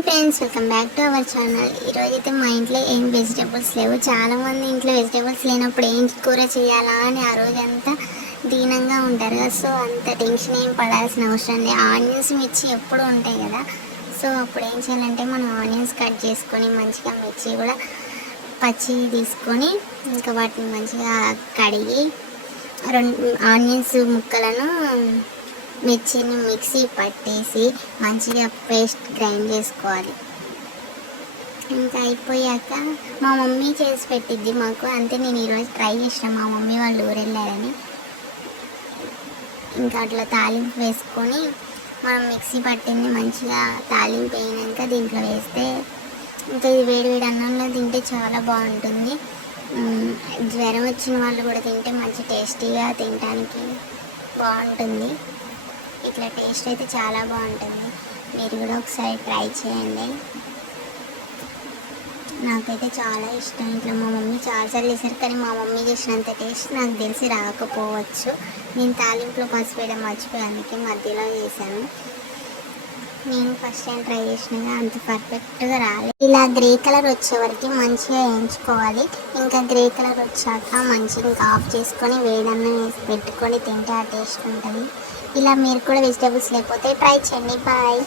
Hi friends welcome back to our channel. ఈరోజు అయితే మా ఇంట్లో ఏం వెజిటేబుల్స్ లేవు. చాలామంది ఇంట్లో వెజిటేబుల్స్ లేనప్పుడు ఏం కూర చేయాలా అని ఆ రోజంతా దీనంగా ఉంటారు కదా. సో అంత టెన్షన్ ఏం పడాల్సిన అవసరం లేదు ఆనియన్స్ మిర్చి ఎప్పుడు ఉంటాయి కదా. సో అప్పుడు ఏం చేయాలంటే మనం ఆనియన్స్ కట్ చేసుకొని మంచిగా మిర్చి కూడా పచ్చి తీసుకొని ఇంకా వాటిని మంచిగా కడిగి రెండు ఆనియన్స్ ముక్కలను మిర్చిని మిక్సీ పట్టేసి మంచిగా పేస్ట్ గ్రైండ్ చేసుకోవాలి. ఇంకా అయిపోయాక మా మమ్మీ చేసి పెట్టిద్ది మాకు అంతే నేను ఈరోజు ట్రై చేసిన. మా మమ్మీ వాళ్ళు ఊరు వెళ్ళారని ఇంకా అట్లా తాలింపు వేసుకొని మనం మిక్సీ పట్టింది మంచిగా తాలింపు వేయినాక దీంట్లో వేస్తే ఇంకా ఇది వేడి వేడి అన్నంలో తింటే చాలా బాగుంటుంది. జ్వరం వచ్చిన వాళ్ళు కూడా తింటే మంచి టేస్టీగా తినడానికి బాగుంటుంది. ఇట్లా టేస్ట్ అయితే చాలా బాగుంటుంది. మీరు కూడా ఒకసారి ట్రై చేయండి. నాకైతే చాలా ఇష్టం. ఇట్లా మా మమ్మీ చాలాసార్లు వేసారు కానీ మా మమ్మీ చేసినంత టేస్ట్ నాకు తెలిసి రాకపోవచ్చు. నేను తాలింపులో పసుపు వేయడం మర్చిపోయి అందుకే మధ్యలో చేశాను. నేను ఫస్ట్ టైం ట్రై చేసిన అంత పర్ఫెక్ట్గా రాలేదు. ఇలా గ్రే కలర్ వచ్చే వరకు మంచిగా వేయించుకోవాలి. ఇంకా గ్రే కలర్ వచ్చాక మంచిగా ఇంకా ఆఫ్ చేసుకొని వేడన్నం వేసి పెట్టుకొని తింటే ఆ టేస్ట్ ఉంటుంది. ఇలా మీరు కూడా వెజిటేబుల్స్ లేకపోతే ట్రై చేయండి. బాయ్